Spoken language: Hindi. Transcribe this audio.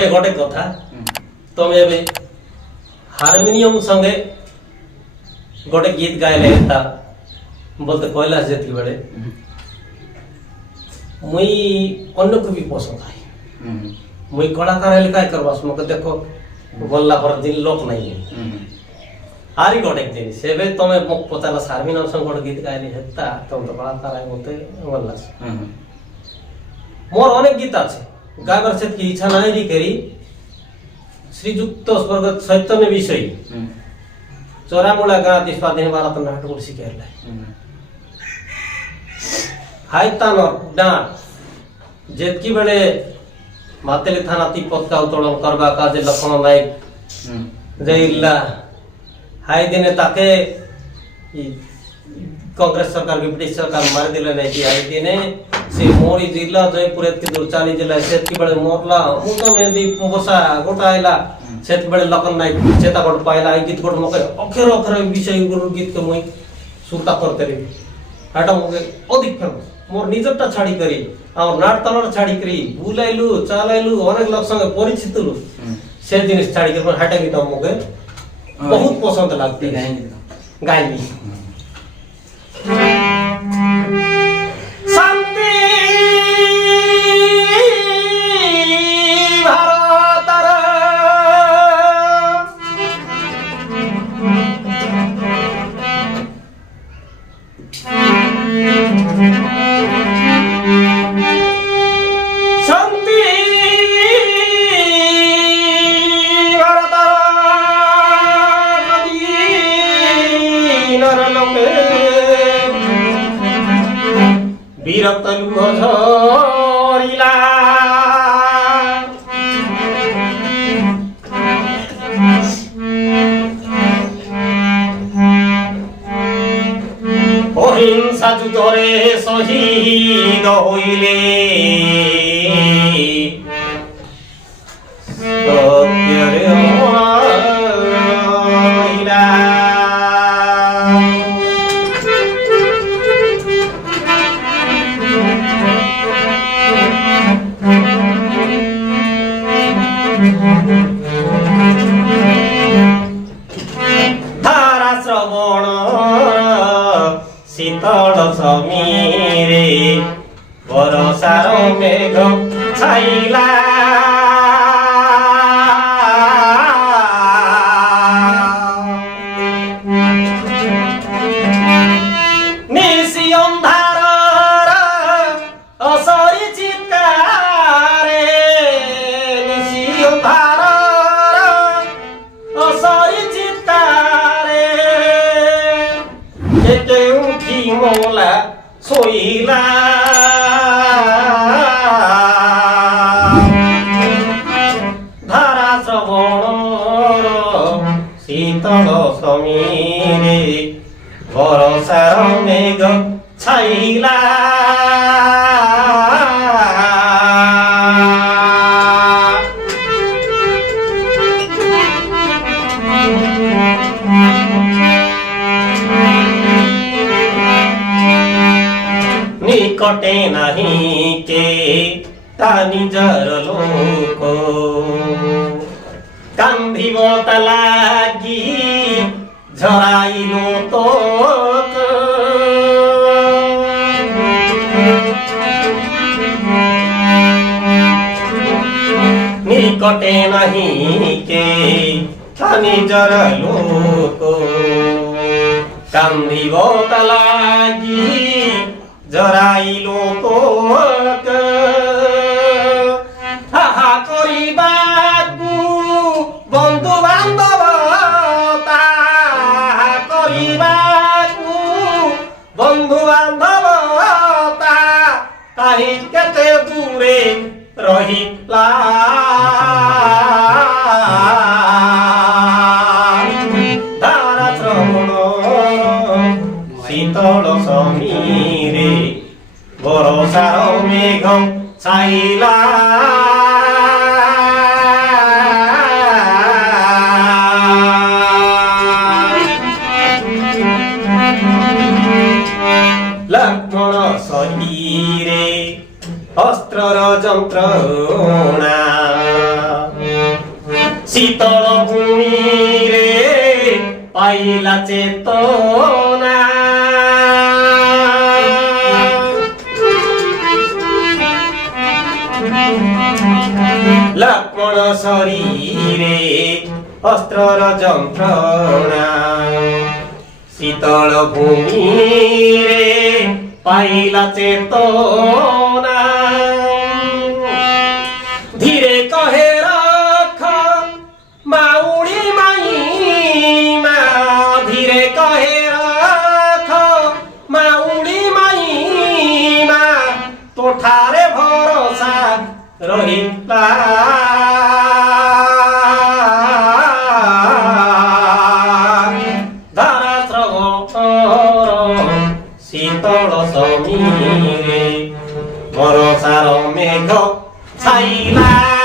गोटे गोटे कथा तुम एबे हारमोनियम संगे गोटे गीत गायले था बोलते कैलाश जेती बड़े मुई अन्य को भी पसंद आई मुई कलाकार हेले काय करबास मके देखो बोलला पर दिन लोक नहीं है आरी गोटे दिन सेबे तमे मक पताला हारमोनियम संग गोटे गीत गायले हेता तुम तो कलाकार आइ बोलते बोललास मोर अनेक गीत आछे गायबार सेत की इच्छा নাই री करी श्रीयुक्त स्वर्गत चैतन्य विषय चोरामुला गाती स्वाधीन भारत नाटक शिखेरला हायतानो डांट जेतकी बेले मातेली थाना तिपत का उत्तोलन करबा काजे लक्ष्मण नायक जइल्ला हाय दिने ताके कांग्रेस सरकार की ब्रिटिश सरकार मार दिले नहीं कि हाय दिने से मोरी जिला जयपुर के दुरचाली जिला सेतकी बेले मोरला मुतो मेंदी बसा गोटाइला सेत बेले लखन नायक चेता गोट पाइला आई गीत गोट मके अक्षर अक्षर विषय गुरु गीत के मुई सुरता करते रे हाटा मके अधिक फेमस मोर निजटा छाड़ी करी और नाट तलर छाड़ी करी बुलाइलु चालाइलु अनेक लोक संगे परिचित लु से जिनिस छाड़ी कर हाटा गीत मके बहुत पसंद लागते गाइनी शांति भारतर वीरतलु झरिला अहिंसा जुद्धरे शहीद हइले सत्यरे धारा श्रवण शीतल समीरे बरसार मेघ छाइला निशी अन्धार असरी चित्कारे निशी अन्धार असरी चित्कारे एके उठी मोला सोइला धारा श्रवण शीतल समीरे बरसार मेघ छाइला निकटे नहीं के तानी जर लोक कांधिब तलागी झराइलो तोक निकटे नहीं के तानी जर लोक कांधिब तलागी जराइलो तोक हाहा करिबाकु बंधु बांधव ताहा करिबाकु बंधु बांधव ताही केते दूरे रहिला धारा श्रवण शीतल समीरे बरसार मेघ छाइला लक्ष्मण शरीरे अस्त्र र जंत्रणा শীতল ভূমিরে পাইলা চেতনা লক্ষ্মণ শরীরে অস্ত্রর যন্ত্রণা শীতল ভূমিরে পাইলা চেতনা ধীরে কহে রাখ মাউড়ি মাইমা ধীরে কহে রাখ মাউড়ি মাইমা তোঠারে ভরসা রহিলা ধারা স্রবর শীতল সমীরে ভরসার মেঘ ছাইলা